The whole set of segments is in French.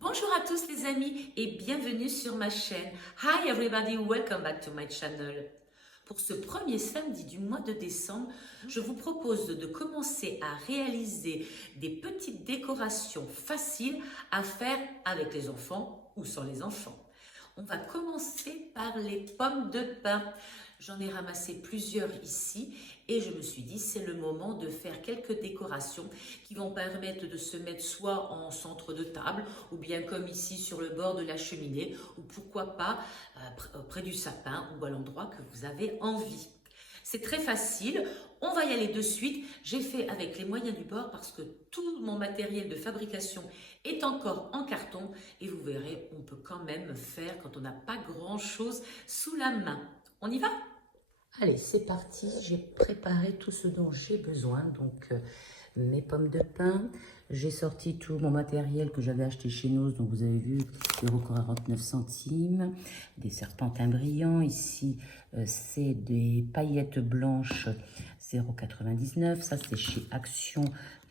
Bonjour à tous les amis et bienvenue sur ma chaîne. Hi everybody, welcome back to my channel. Pour ce premier samedi du mois de décembre, je vous propose de commencer à réaliser des petites décorations faciles à faire avec les enfants ou sans les enfants. On va commencer par les pommes de pin. J'en ai ramassé plusieurs ici et je me suis dit c'est le moment de faire quelques décorations qui vont permettre de se mettre soit en centre de table ou bien comme ici sur le bord de la cheminée ou pourquoi pas près du sapin ou à l'endroit que vous avez envie. C'est très facile, on va y aller de suite. J'ai fait avec les moyens du bord parce que tout mon matériel de fabrication est encore en carton et vous verrez, on peut quand même faire quand on n'a pas grand chose sous la main. On y va? Allez, c'est parti, j'ai préparé tout ce dont j'ai besoin, donc mes pommes de pin, j'ai sorti tout mon matériel que j'avais acheté chez Noz, donc vous avez vu, 0,49 centimes, des serpentins brillants, ici c'est des paillettes blanches, 0,99, ça c'est chez Action,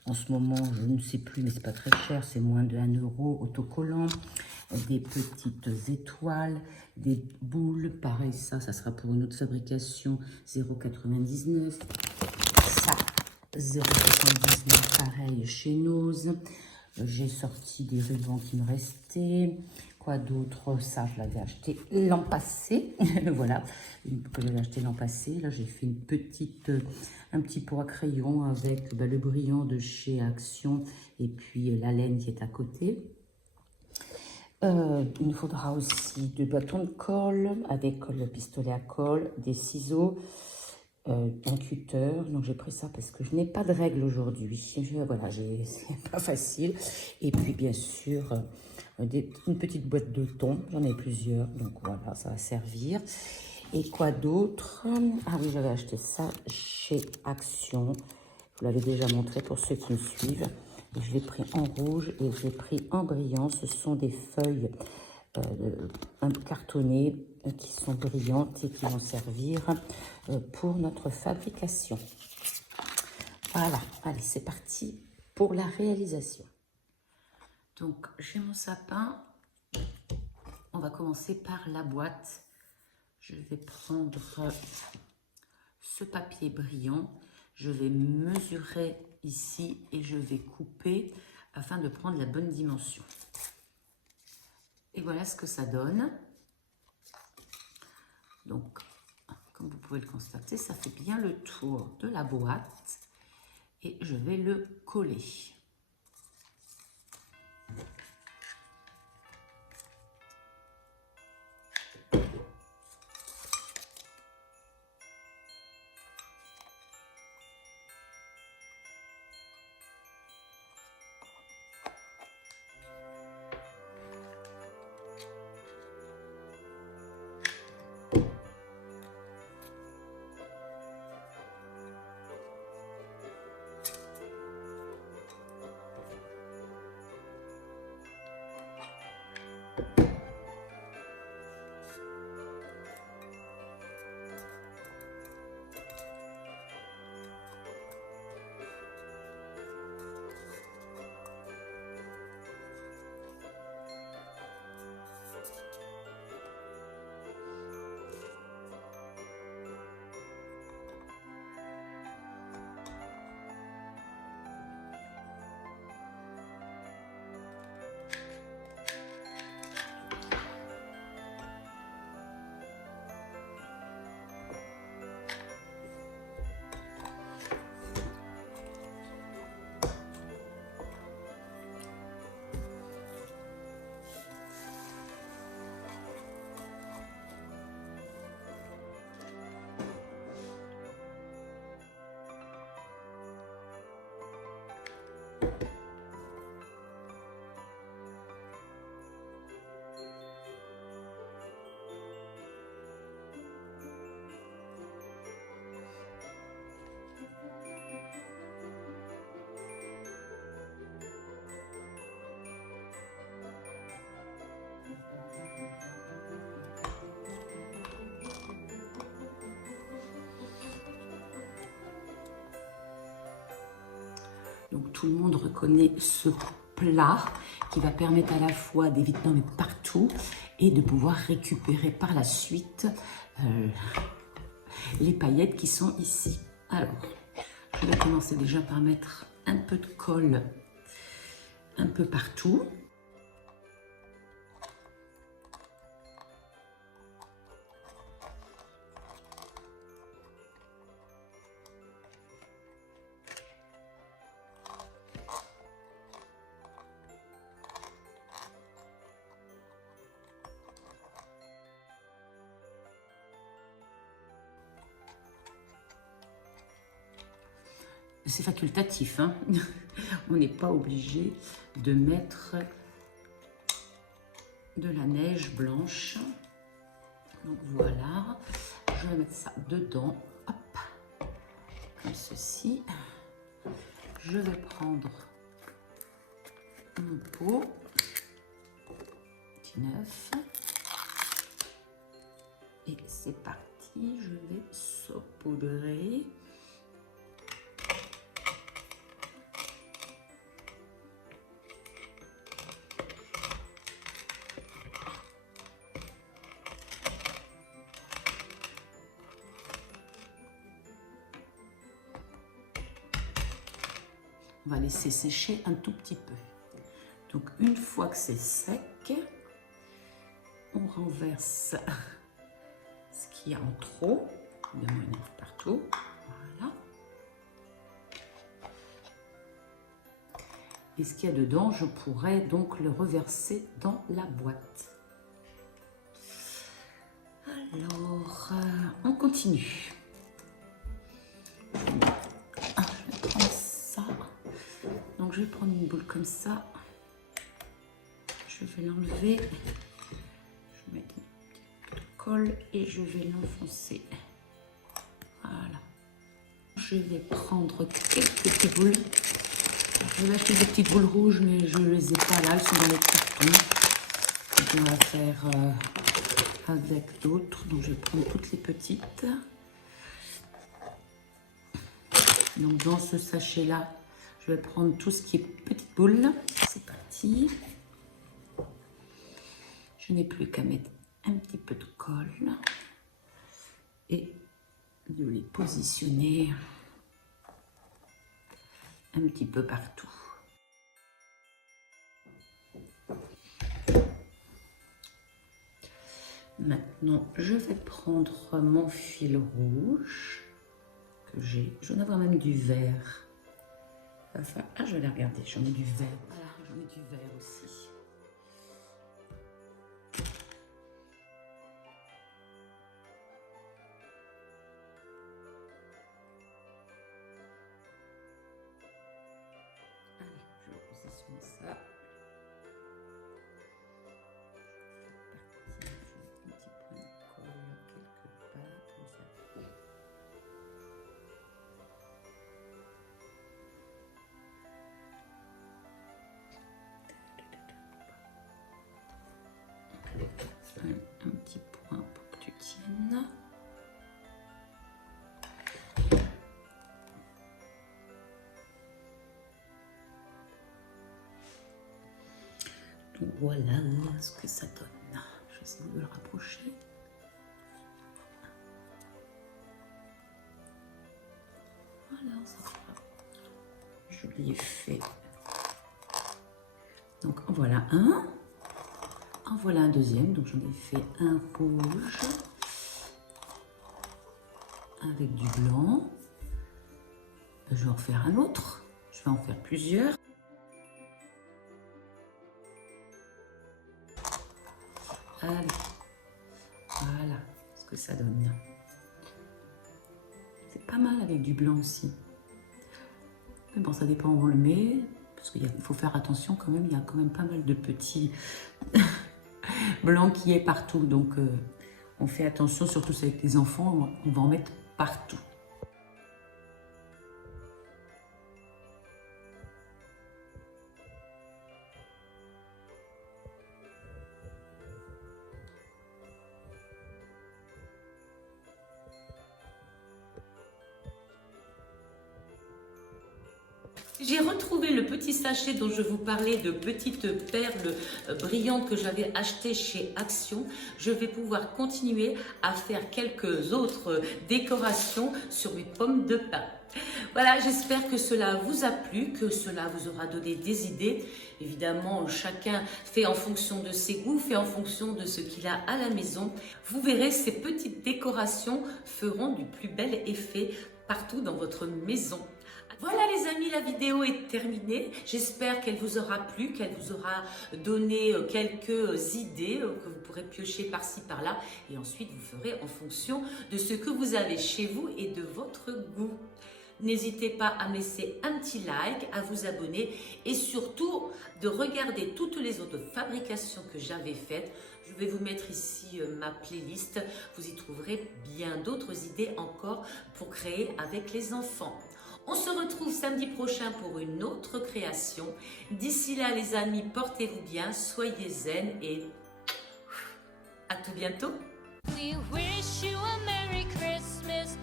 en ce moment je ne sais plus mais c'est pas très cher, c'est moins de 1 euro, autocollant, des petites étoiles, des boules, pareil ça sera pour une autre fabrication, 0,99, ça 0,79 pareil chez Noz. J'ai sorti des rubans qui me restaient. Quoi d'autre? Ça, je l'avais acheté l'an passé. Voilà, que j'avais acheté l'an passé. Là, j'ai fait un petit pot à crayon avec le brillant de chez Action et puis la laine qui est à côté. Il nous faudra aussi 2 bâtons de colle avec le pistolet à colle, des ciseaux, un cutter. Donc j'ai pris ça parce que je n'ai pas de règles aujourd'hui. Voilà, c'est pas facile. Et puis bien sûr, une petite boîte de thon. J'en ai plusieurs, donc voilà, ça va servir. Et quoi d'autre? Ah oui, j'avais acheté ça chez Action. Je vous l'avais déjà montré pour ceux qui me suivent. Je l'ai pris en rouge et je l'ai pris en brillant. Ce sont des feuilles cartonnées qui sont brillantes et qui vont servir pour notre fabrication. Voilà, allez, c'est parti pour la réalisation. Donc, j'ai mon sapin. On va commencer par la boîte. Je vais prendre ce papier brillant. Je vais mesurer ici et je vais couper afin de prendre la bonne dimension. Et voilà ce que ça donne. Donc, comme vous pouvez le constater, ça fait bien le tour de la boîte et je vais le coller. Donc tout le monde reconnaît ce plat qui va permettre à la fois d'éviter d'en mettre partout et de pouvoir récupérer par la suite les paillettes qui sont ici. Alors, je vais commencer déjà par mettre un peu de colle un peu partout. C'est facultatif, hein. On n'est pas obligé de mettre de la neige blanche. Donc voilà, je vais mettre ça dedans, hop, comme ceci. Je vais prendre mon pot, petit neuf, et c'est parti, je vais saupoudrer. On va laisser sécher un tout petit peu. Donc une fois que c'est sec, on renverse ce qu'il y a en trop. Évidemment, il y en a partout. Voilà. Et ce qu'il y a dedans, je pourrais donc le reverser dans la boîte. Alors, on continue. Donc je vais prendre une boule comme ça, je vais l'enlever, je vais mettre un petit peu de colle et je vais l'enfoncer. Voilà. Je vais prendre quelques petites boules. Je vais acheter des petites boules rouges, mais je ne les ai pas là, elles sont dans les cartons. Je vais faire avec d'autres, donc je vais prendre toutes les petites. Donc dans ce sachet là, je vais prendre tout ce qui est petites boules. C'est parti. Je n'ai plus qu'à mettre un petit peu de colle et de les positionner un petit peu partout. Maintenant, je vais prendre mon fil rouge que j'ai. Je vais en avoir même du vert. Ah, je vais les regarder, j'en ai du vert. Voilà, j'en ai du vert aussi. Allez, je vais positionner ça. Je vais mettre un petit point de colle quelque part, comme ça. Un petit point pour que tu tiennes. Donc voilà ce que ça donne. Je vais essayer de le rapprocher. Voilà, ça va. Je l'ai fait. Donc en voilà un. En voilà un deuxième. Donc j'en ai fait un rouge avec du blanc. Je vais en faire un autre. Je vais en faire plusieurs. Allez, voilà ce que ça donne. C'est pas mal avec du blanc aussi. Mais bon, ça dépend où on le met, parce qu'il faut faire attention quand même, il y a quand même pas mal de petits blancs qui est partout. Donc, on fait attention, surtout avec les enfants, on va en mettre partout. J'ai retrouvé le petit sachet dont je vous parlais de petites perles brillantes que j'avais achetées chez Action. Je vais pouvoir continuer à faire quelques autres décorations sur mes pommes de pin. Voilà, j'espère que cela vous a plu, que cela vous aura donné des idées. Évidemment, chacun fait en fonction de ses goûts, fait en fonction de ce qu'il a à la maison. Vous verrez, ces petites décorations feront du plus bel effet partout dans votre maison. Voilà les amis, la vidéo est terminée. J'espère qu'elle vous aura plu, qu'elle vous aura donné quelques idées que vous pourrez piocher par-ci par-là. Et ensuite, vous ferez en fonction de ce que vous avez chez vous et de votre goût. N'hésitez pas à me laisser un petit like, à vous abonner et surtout de regarder toutes les autres fabrications que j'avais faites. Je vais vous mettre ici ma playlist. Vous y trouverez bien d'autres idées encore pour créer avec les enfants. On se retrouve samedi prochain pour une autre création. D'ici là, les amis, portez-vous bien, soyez zen et à tout bientôt. We wish you a Merry Christmas.